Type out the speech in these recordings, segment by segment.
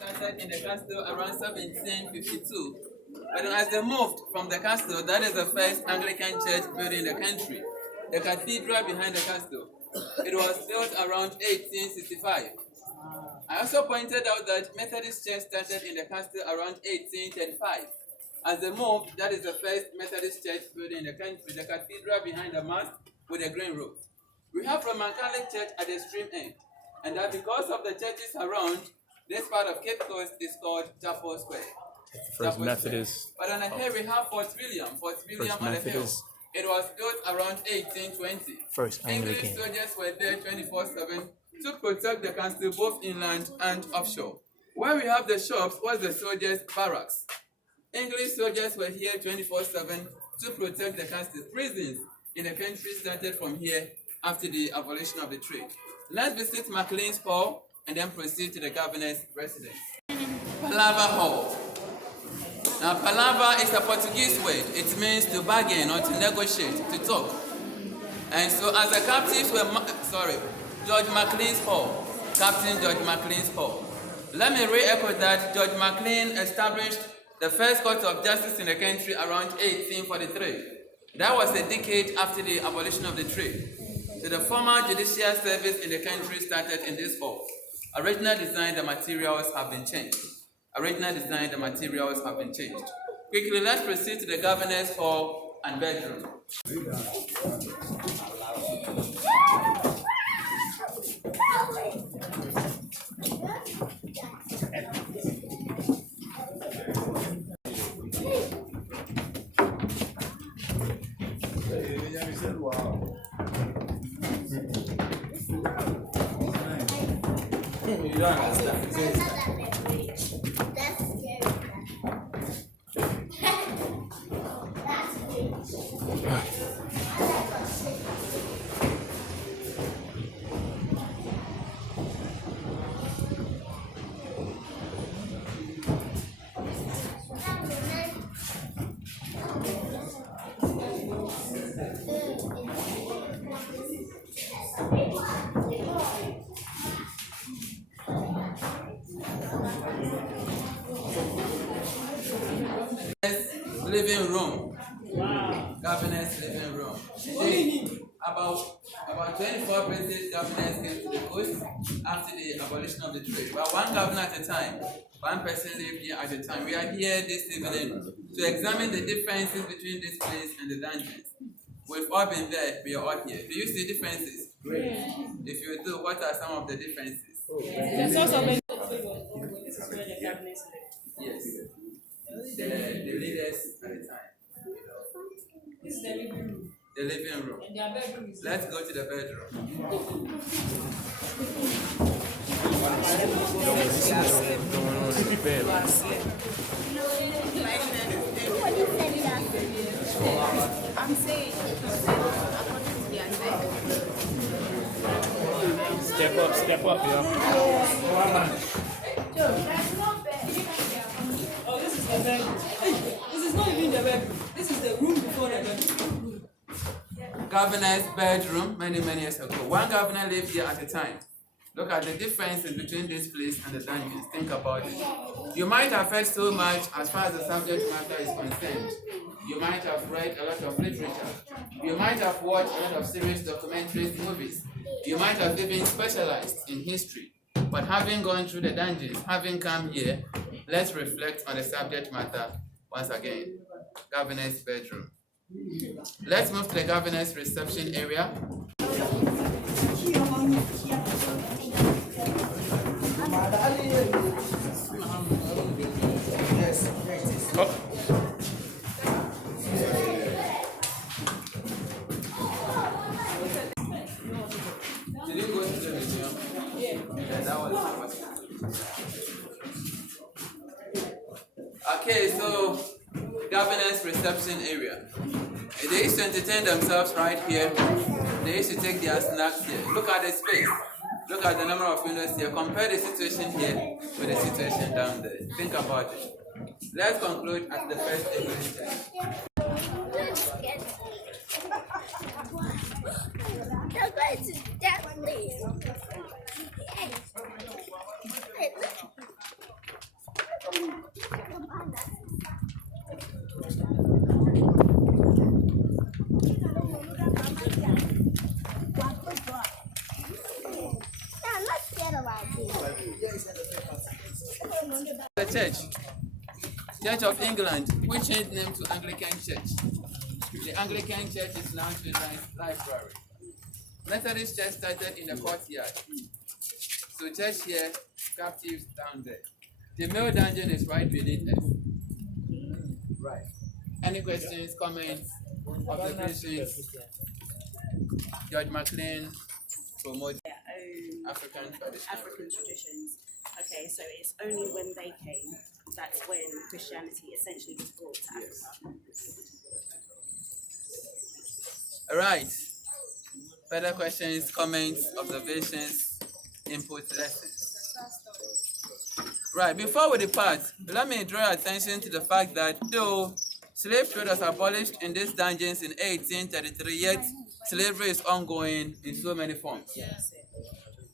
Started in the castle around 1752. But then as they moved from the castle, that is the first Anglican church built in the country. The cathedral behind the castle. It was built around 1865. I also pointed out that Methodist Church started in the castle around 1835. As they moved, that is the first Methodist church built in the country, the cathedral behind the mast with a green roof. We have Roman Catholic Church at the extreme end, and that because of the churches around, this part of Cape Coast is called Chapel Square. First Methodist. But on here we have Fort William on the hill. It was built around 1820. First Anglican. English soldiers were there 24/7 to protect the castle both inland and offshore. Where we have the shops was the soldiers' barracks. English soldiers were here 24/7 to protect the castle. Prisons in the country started from here after the abolition of the trade. Let's visit Maclean's Hall and then proceed to the governor's residence. Palava Hall. Now, palava is a Portuguese word. It means to bargain or to negotiate, to talk. And so, as the captives were, George Maclean's Hall, Captain George Maclean's Hall. Let me re-echo that George Maclean established the first court of justice in the country around 1843. That was a decade after the abolition of the trade. So the formal judicial service in the country started in this hall. Original design, the materials have been changed. Quickly, let's proceed to the governor's hall and bedroom. You don't understand. Living room. Wow. Governor's living room. About 24 British governors came to the coast after the abolition of the trade. But one governor at a time. One person lived here at a time. We are here this evening to examine the differences between this place and the dungeons. We've all been there, we are all here. Do you see differences? Great. If you do, what are some of the differences? There's also this is where the governors live. Yes. The leaders at the time. This is the living room. The living room. And their bedroom is Let's go to the bedroom. Going on in the bed. I'm saying, Step up, y'all. Oh, this is the bedroom. This is not even the bedroom. This is the room before the bedroom. Governor's bedroom many years ago. One governor lived here at a time. Look at the differences between this place and the dungeons. Think about it. You might have heard so much as far as the subject matter is concerned. You might have read a lot of literature. You might have watched a lot of serious documentaries, movies. You might have even specialized in history. But having gone through the dungeons, having come here, let's reflect on the subject matter once again. Governor's bedroom. Let's move to the governor's reception area. Did you go to the museum? Yeah, that was the question. Okay, so governor's reception area. They used to entertain themselves right here. They used to take their snacks here. Look at the space. Look at the number of windows here. Compare the situation here with the situation down there. Think about it. Let's conclude at the first English test. They're going to death, please. Church. Church of England, we changed name to Anglican Church. The Anglican Church is now Children's Library. Methodist Church started in the courtyard. So church here, captives down there. The male dungeon is right beneath us. Right. Any questions, comments, observations? George McLean promotes African traditions. African traditions. Okay, so it's only when they came that's when Christianity essentially was brought to Africa. All right. Further questions, comments, observations, input, lessons. Right, before we depart, let me draw your attention to the fact that though slave trade was abolished in these dungeons in 1833, yet slavery is ongoing in so many forms.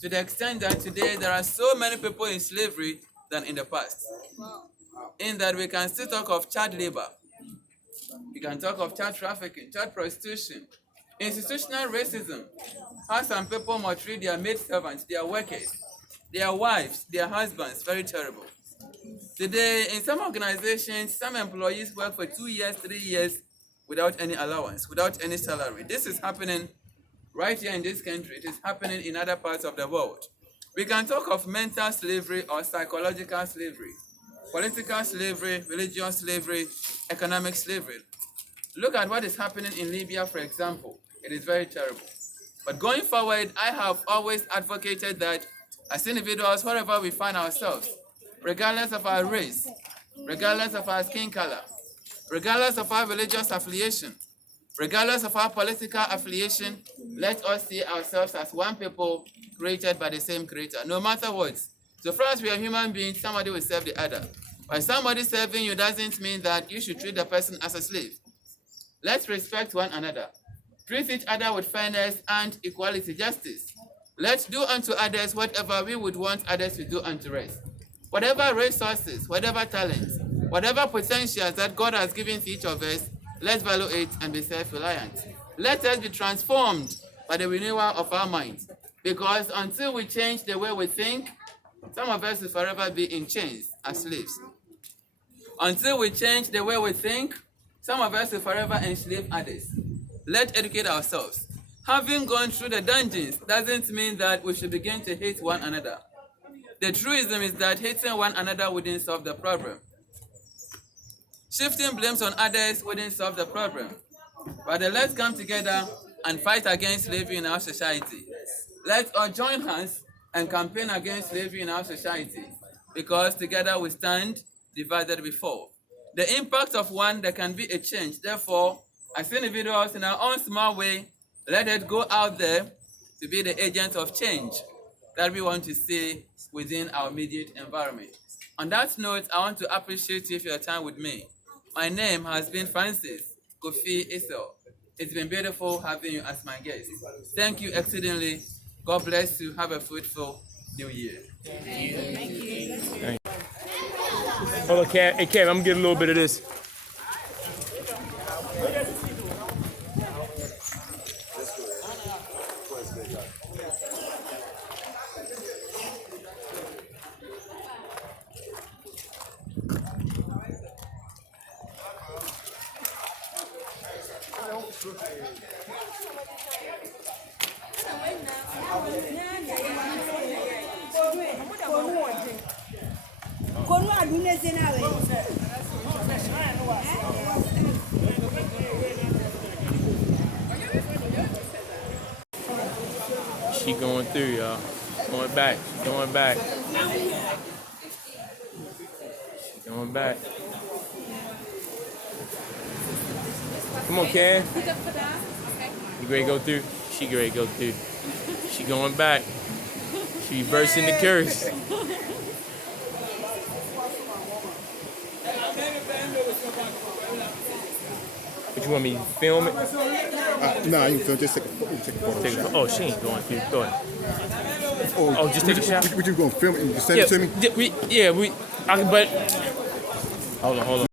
To the extent that today there are so many people in slavery than in the past. In that we can still talk of child labor. We can talk of child trafficking, child prostitution, institutional racism, how some people maltreat their maid servants, their workers, their wives, their husbands, very terrible. Today, in some organizations, some employees work for 2 years, 3 years without any allowance, without any salary. This is happening right here in this country. It is happening in other parts of the world. We can talk of mental slavery or psychological slavery, political slavery, religious slavery, economic slavery. Look at what is happening in Libya, for example. It is very terrible. But going forward, I have always advocated that as individuals, wherever we find ourselves, regardless of our race, regardless of our skin color, regardless of our religious affiliation, regardless of our political affiliation, let us see ourselves as one people created by the same creator, no matter what. So far as we are human beings, somebody will serve the other. But somebody serving you doesn't mean that you should treat the person as a slave. Let's respect one another. Treat each other with fairness and equality, justice. Let's do unto others whatever we would want others to do unto us. Whatever resources, whatever talents, whatever potentials that God has given to each of us, let's value it and be self-reliant. Let us be transformed by the renewal of our minds. Because until we change the way we think, some of us will forever be in chains as slaves. Until we change the way we think, some of us will forever enslave others. Let's educate ourselves. Having gone through the dungeons doesn't mean that we should begin to hate one another. The truism is that hating one another wouldn't solve the problem. Shifting blames on others wouldn't solve the problem. Rather, let's come together and fight against slavery in our society. Let's all join hands and campaign against slavery in our society, because together we stand, divided we fall. The impact of one, there can be a change. Therefore, as individuals in our own small way, let it go out there to be the agent of change that we want to see within our immediate environment. On that note, I want to appreciate you for your time with me. My name has been Francis Kofi Isel. It's been beautiful having you as my guest. Thank you exceedingly. God bless you. Have a fruitful new year. Thank you. Hold on, Kev. Hey, Kev, I'm gonna get a little bit of this. She going through, y'all. Going back. Going back. Going back. Come on, Cam. You ready to go through? She ready to go through. She going back. She reversing the curse. What you want me to film it? No, you can just take a photo. Take a, oh, she ain't going through. Go ahead. Oh, just take a shot? Would you go and film it and just send it to me? But hold on.